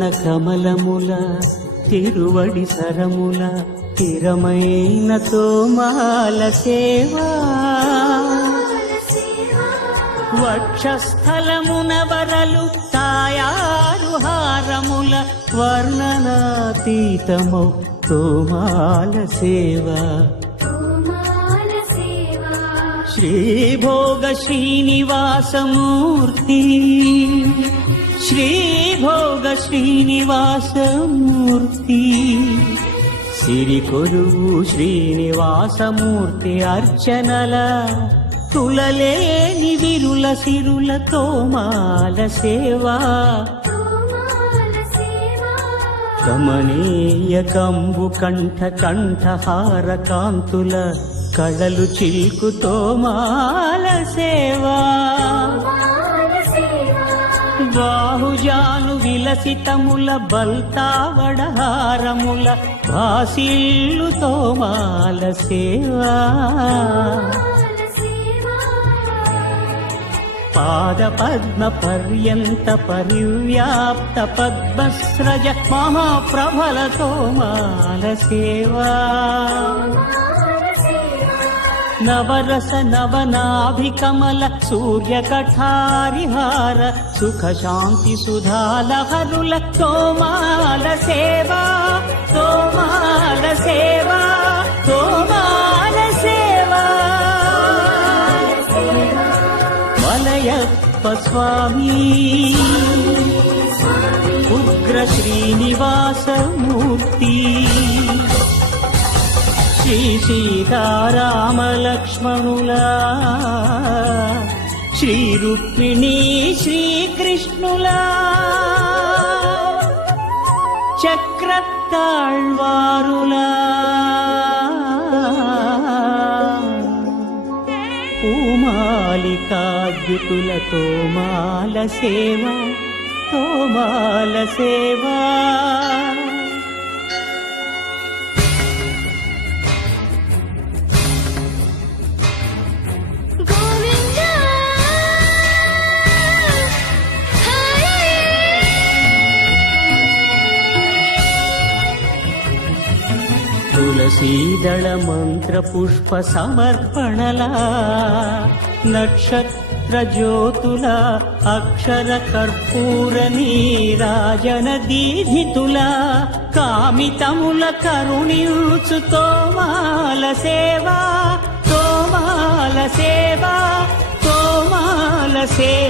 కమలముల తిరువడి సరముల స్థిరమైన తోమాల సేవా. వక్షస్థలమున వరలు తాయారు హారముల వర్ణనాతీతము తోమాల సేవా. శ్రీభోగ శ్రీనివాసమూర్తి శ్రీభోగ శ్రీనివాసమూర్తి సిరి కొరువు శ్రీనివాసమూర్తి అర్చనల. తులలేని విరుల సిరులతో మాల సేవా. కమనీయ కంబు కంఠ కంఠహార కాంతుల. కళలు చిల్కుతో మాల సేవా. బాహుజాను విలసితముల బల్తావడహారముల వాసిల్లుతో తోమాల సేవా. పాద పద్మ పర్యంత పరివ్యాప్త పద్మస్రజ మహాప్రభల తోమాల సేవా. నవరస నవనాభికమల సూర్య కఠారిహార సుఖ శాంతి సుధాలహరుల తోమాల సేవా తోమాల సేవా తోమాల సేవా వలయప్ప స్వామీ శ్రీ సీతారామలక్ష్మణులా. శ్రీ రుక్మిణీ శ్రీకృష్ణులా. చక్రతాళ్వారులా. పూమాలికాద్యుతులతో మాల సేవ తోమాల సేవా. తులసీదళ మంత్ర పుష్ప సమర్పణలా నక్షత్ర జ్యోతుల అక్షర కర్పూర నీరాజన దీధితుల కామితముల కరుణించు తోమాల సేవా తోమాల సేవా తోమాల సేవా.